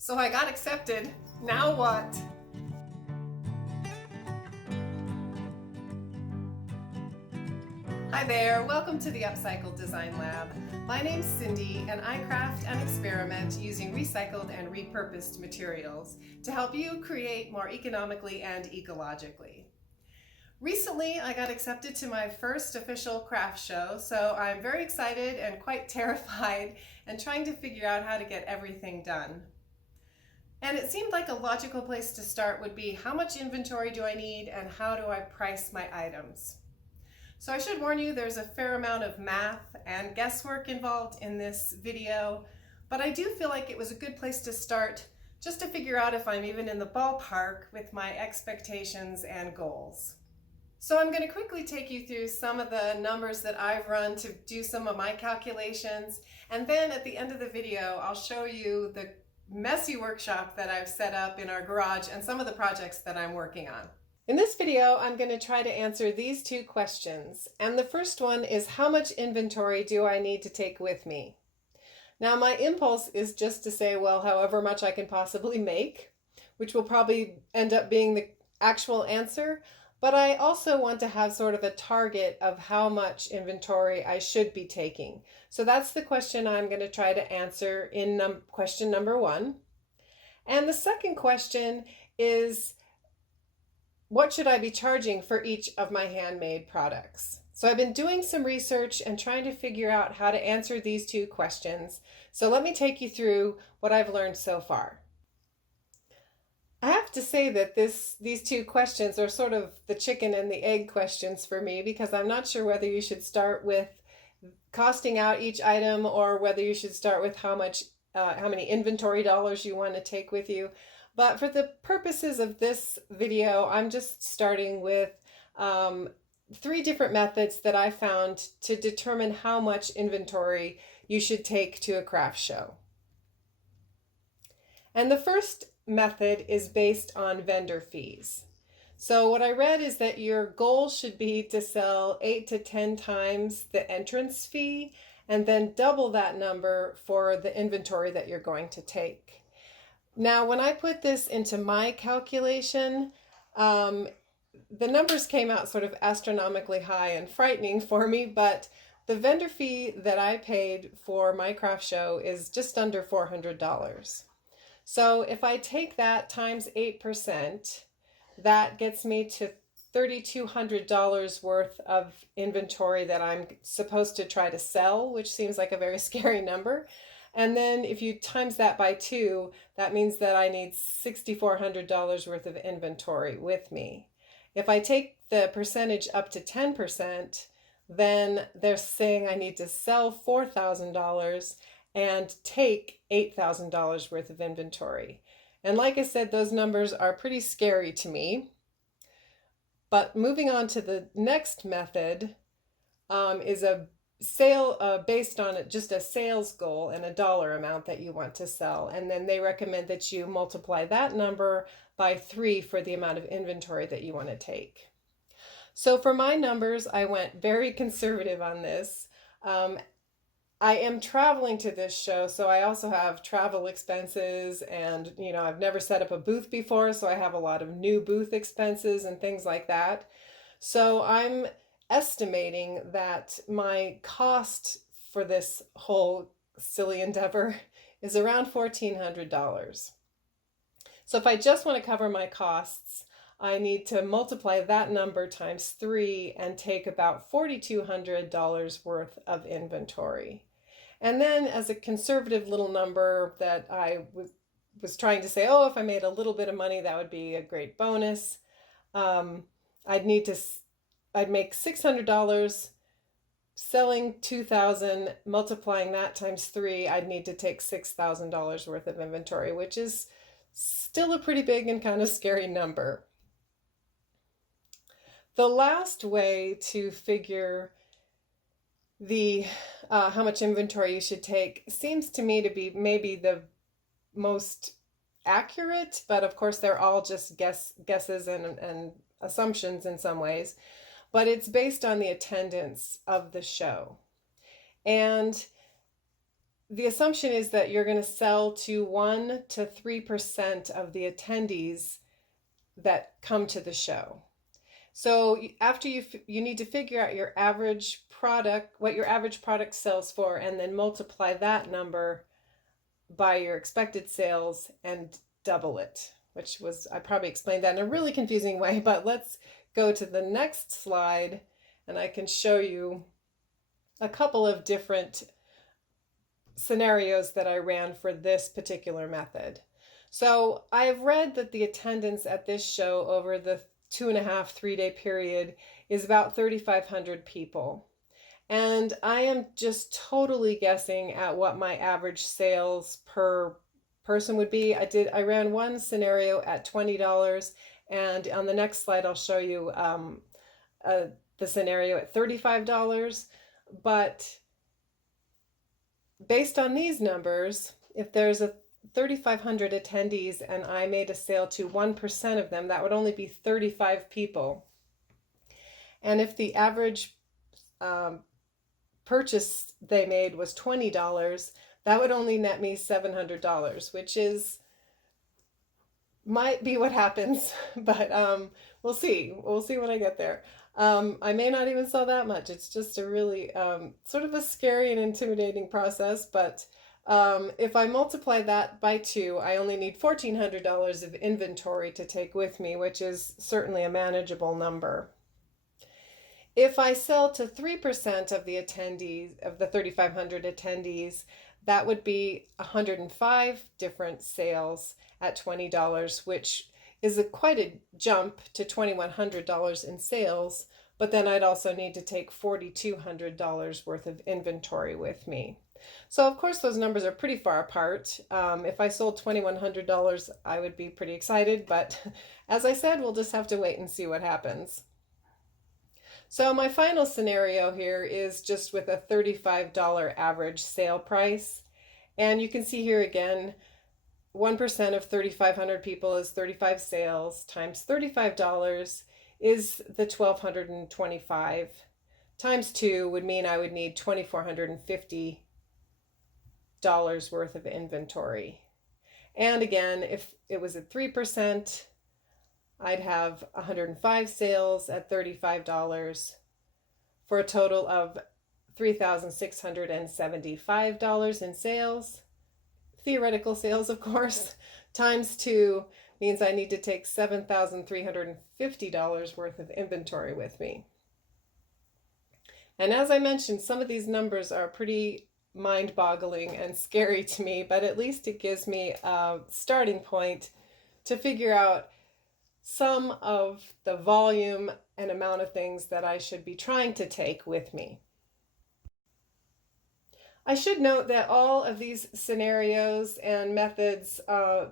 So I got accepted. Now what? Hi there, welcome to the Upcycle Design Lab. My name's Cindy and I craft and experiment using recycled and repurposed materials to help you create more economically and ecologically. Recently, I got accepted to my first official craft show, so I'm very excited and quite terrified and trying to figure out how to get everything done. And it seemed like a logical place to start would be how much inventory do I need and how do I price my items? So I should warn you, there's a fair amount of math and guesswork involved in this video, but I do feel like it was a good place to start just to figure out if I'm even in the ballpark with my expectations and goals. So I'm going to quickly take you through some of the numbers that I've run to do some of my calculations, and then at the end of the video I'll show you the messy workshop that I've set up in our garage and some of the projects that I'm working on. In this video, I'm going to try to answer these two questions. And the first one is, how much inventory do I need to take with me? Now, my impulse is just to say, well, however much I can possibly make, which will probably end up being the actual answer. But I also want to have sort of a target of how much inventory I should be taking. So that's the question I'm going to try to answer in question number one. And the second question is, what should I be charging for each of my handmade products? So I've been doing some research and trying to figure out how to answer these two questions. So let me take you through what I've learned so far. I have to say that these two questions are sort of the chicken and the egg questions for me, because I'm not sure whether you should start with costing out each item or whether you should start with how many inventory dollars you want to take with you. But for the purposes of this video, I'm just starting with 3 different methods that I found to determine how much inventory you should take to a craft show. And the first method is based on vendor fees. So what I read is that your goal should be to sell 8 to 10 times the entrance fee and then double that number for the inventory that you're going to take. Now, when I put this into my calculation, the numbers came out sort of astronomically high and frightening for me, but the vendor fee that I paid for my craft show is just under $400. So if I take that times 8%, that gets me to $3,200 worth of inventory that I'm supposed to try to sell, which seems like a very scary number. And then if you times that by 2, that means that I need $6,400 worth of inventory with me. If I take the percentage up to 10%, then they're saying I need to sell $4,000 and take $8,000 worth of inventory. And like I said, those numbers are pretty scary to me. But moving on to the next method is a sale based on just a sales goal and a dollar amount that you want to sell. And then they recommend that you multiply that number by 3 for the amount of inventory that you want to take. So for my numbers, I went very conservative on this. I am traveling to this show, so I also have travel expenses, and I've never set up a booth before, so I have a lot of new booth expenses and things like that. So I'm estimating that my cost for this whole silly endeavor is around $1,400. So if I just want to cover my costs, I need to multiply that number times 3 and take about $4,200 worth of inventory. And then as a conservative little number that I was trying to say, oh, if I made a little bit of money, that would be a great bonus. I'd make $600 selling $2,000, multiplying that times 3, I'd need to take $6,000 worth of inventory, which is still a pretty big and kind of scary number. The last way to figure the how much inventory you should take seems to me to be maybe the most accurate, but of course they're all just guesses and assumptions in some ways, but it's based on the attendance of the show. And the assumption is that you're going to sell to 1 to 3% of the attendees that come to the show. So after you need to figure out your average product, what your average product sells for, and then multiply that number by your expected sales and double it, which was, I probably explained that in a really confusing way, but let's go to the next slide and I can show you a couple of different scenarios that I ran for this particular method. So I've read that the attendance at this show over the 2.5, 3 day period is about 3,500 people. And I am just totally guessing at what my average sales per person would be. I ran one scenario at $20, and on the next slide I'll show you the scenario at $35. But based on these numbers, if there's a 3,500 attendees and I made a sale to 1% of them, that would only be 35 people. And if the average purchase they made was $20, that would only net me $700, which might be what happens, but we'll see. We'll see when I get there. I may not even sell that much. It's just a really sort of a scary and intimidating process, but if I multiply that by 2, I only need $1,400 of inventory to take with me, which is certainly a manageable number. If I sell to 3% of the attendees, of the 3,500 attendees, that would be 105 different sales at $20, which is quite a jump to $2,100 in sales, but then I'd also need to take $4,200 worth of inventory with me. So of course those numbers are pretty far apart. If I sold $2,100, I would be pretty excited, but as I said, we'll just have to wait and see what happens. So my final scenario here is just with a $35 average sale price. And you can see here again, 1% of 3,500 people is 35 sales times $35 is the 1,225 times 2 would mean I would need $2,450 worth of inventory. And again, if it was at 3%, I'd have 105 sales at $35 for a total of $3,675 in sales. Theoretical sales, of course, times 2 means I need to take $7,350 worth of inventory with me. And as I mentioned, some of these numbers are pretty mind-boggling and scary to me, but at least it gives me a starting point to figure out some of the volume and amount of things that I should be trying to take with me. I should note that all of these scenarios and methods are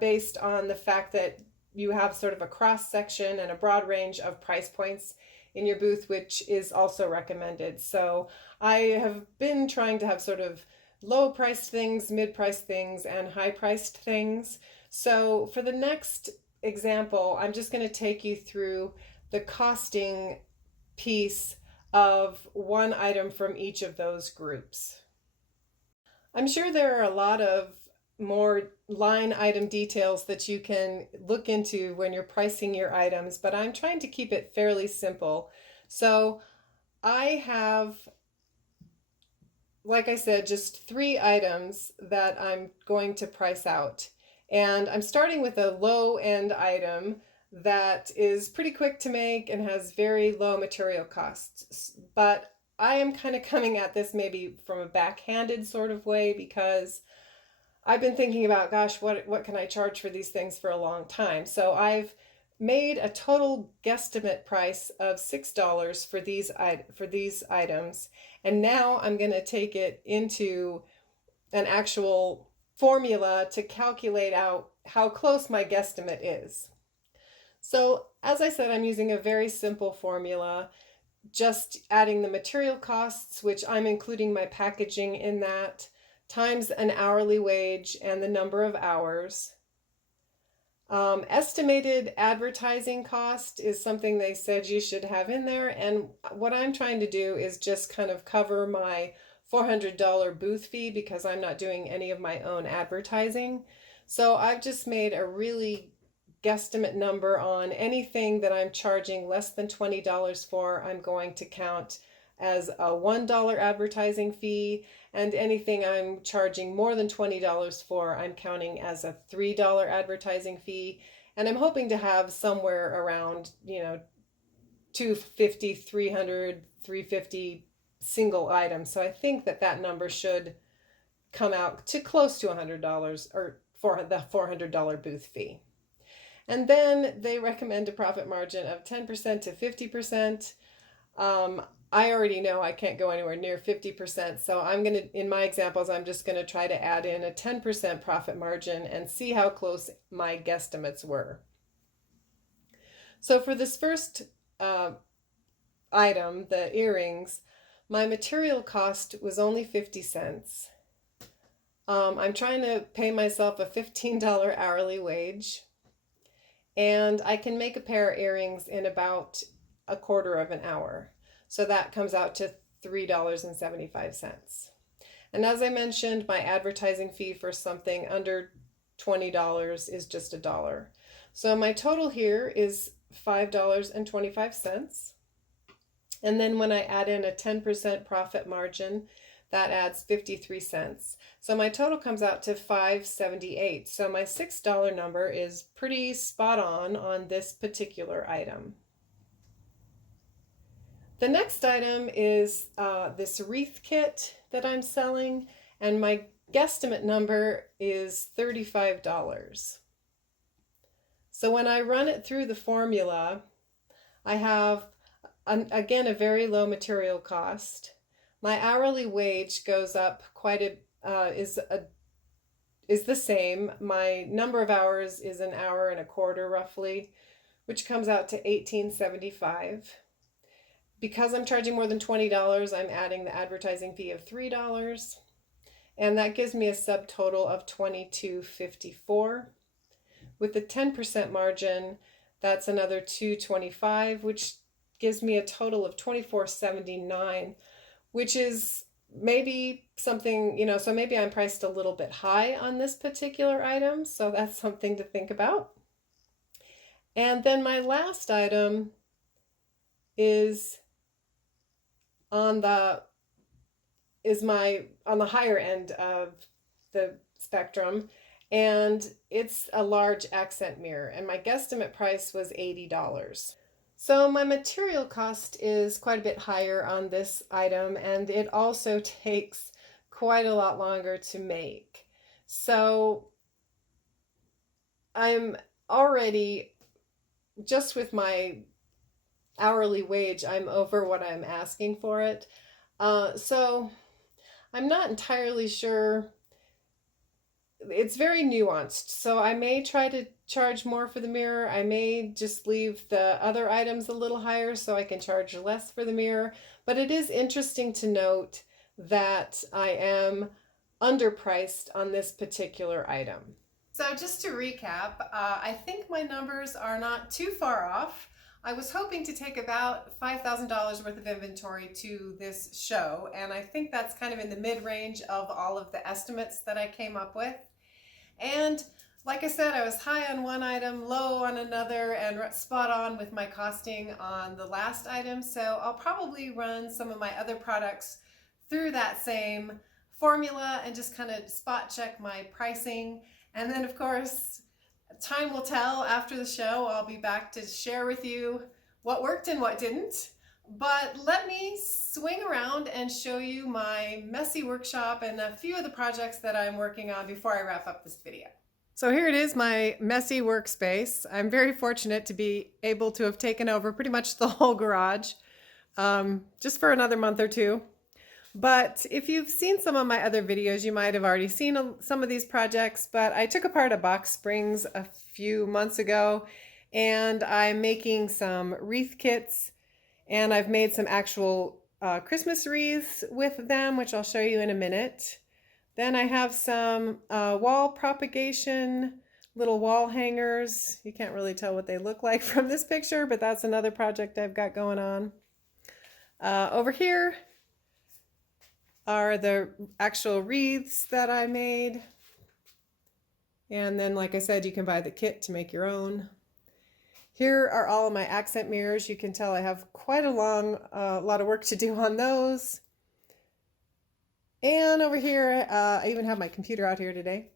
based on the fact that you have sort of a cross section and a broad range of price points in your booth, which is also recommended. So I have been trying to have sort of low priced things, mid priced things, and high priced things. So for the next example, I'm just going to take you through the costing piece of one item from each of those groups. I'm sure there are a lot of more line item details that you can look into when you're pricing your items, but I'm trying to keep it fairly simple. So I have, like I said, just 3 items that I'm going to price out. And I'm starting with a low-end item that is pretty quick to make and has very low material costs. But I am kind of coming at this maybe from a backhanded sort of way because I've been thinking about, gosh, what can I charge for these things for a long time? So I've made a total guesstimate price of $6 for these items. And now I'm going to take it into an actual formula to calculate out how close my guesstimate is. So as I said, I'm using a very simple formula, just adding the material costs, which I'm including my packaging in that, times an hourly wage and the number of hours. Estimated advertising cost is something they said you should have in there, and what I'm trying to do is just kind of cover my $400 booth fee because I'm not doing any of my own advertising. So I've just made a really guesstimate number on anything that I'm charging less than $20 for. I'm going to count as a $1 advertising fee, and anything I'm charging more than $20 for, I'm counting as a $3 advertising fee. And I'm hoping to have somewhere around, 250, 300, 350 single items. So I think that that number should come out to close to $100 or for the $400 booth fee. And then they recommend a profit margin of 10% to 50%. I already know I can't go anywhere near 50%. So in my examples, I'm just going to try to add in a 10% profit margin and see how close my guesstimates were. So for this first item, the earrings, my material cost was only 50 cents. I'm trying to pay myself a $15 hourly wage, and I can make a pair of earrings in about a quarter of an hour. So that comes out to $3.75. And as I mentioned, my advertising fee for something under $20 is just $1. So my total here is $5.25. And then when I add in a 10% profit margin, that adds 53 cents. So my total comes out to $5.78. So my $6 number is pretty spot on this particular item. The next item is this wreath kit that I'm selling, and my guesstimate number is $35. So when I run it through the formula, I have, again, a very low material cost. My hourly wage goes up is the same. My number of hours is an hour and a quarter roughly, which comes out to $18.75. Because I'm charging more than $20, I'm adding the advertising fee of $3, and that gives me a subtotal of $22.54. With the 10% margin, that's another $2.25, which gives me a total of $24.79, which is maybe something, so maybe I'm priced a little bit high on this particular item, so that's something to think about. And then my last item is on the higher end of the spectrum, and it's a large accent mirror, and my guesstimate price was $80. So my material cost is quite a bit higher on this item, and it also takes quite a lot longer to make. So I'm already, just with my hourly wage, I'm over what I'm asking for it. So I'm not entirely sure. It's very nuanced. So I may try to charge more for the mirror. I may just leave the other items a little higher so I can charge less for the mirror. But it is interesting to note that I am underpriced on this particular item. So just to recap, I think my numbers are not too far off. I was hoping to take about $5,000 worth of inventory to this show, and I think that's kind of in the mid-range of all of the estimates that I came up with. And like I said, I was high on one item, low on another, and spot on with my costing on the last item. So I'll probably run some of my other products through that same formula and just kind of spot check my pricing. And then, of course, time will tell after the show. I'll be back to share with you what worked and what didn't. But let me swing around and show you my messy workshop and a few of the projects that I'm working on before I wrap up this video. So here it is, my messy workspace. I'm very fortunate to be able to have taken over pretty much the whole garage, just for another month or two. But if you've seen some of my other videos, you might have already seen some of these projects, but I took apart a box springs a few months ago, and I'm making some wreath kits, and I've made some actual Christmas wreaths with them, which I'll show you in a minute. Then I have some wall propagation, little wall hangers. You can't really tell what they look like from this picture, but that's another project I've got going on. Over here, are the actual wreaths that I made. And then, like I said, you can buy the kit to make your own. Here are all of my accent mirrors. You can tell I have quite a lot of work to do on those. And over here, I even have my computer out here today.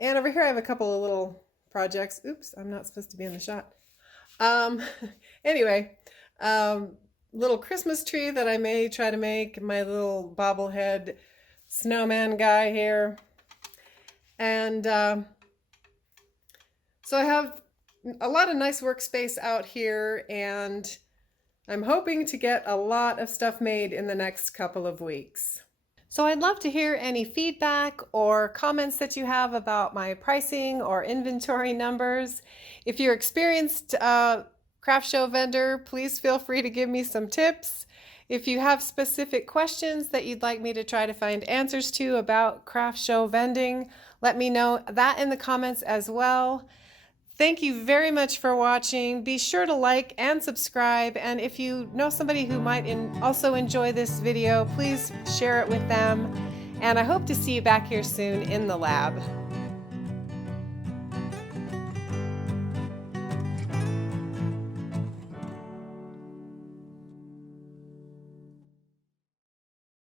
And over here, I have a couple of little projects. Oops, I'm not supposed to be in the shot. Anyway, little Christmas tree that I may try to make, my little bobblehead snowman guy here. And so I have a lot of nice workspace out here, and I'm hoping to get a lot of stuff made in the next couple of weeks. So I'd love to hear any feedback or comments that you have about my pricing or inventory numbers. If you're experienced craft show vendor, please feel free to give me some tips. If you have specific questions that you'd like me to try to find answers to about craft show vending, let me know that in the comments as well. Thank you very much for watching. Be sure to like and subscribe, and if you know somebody who might also enjoy this video, please share it with them. And I hope to see you back here soon in the lab.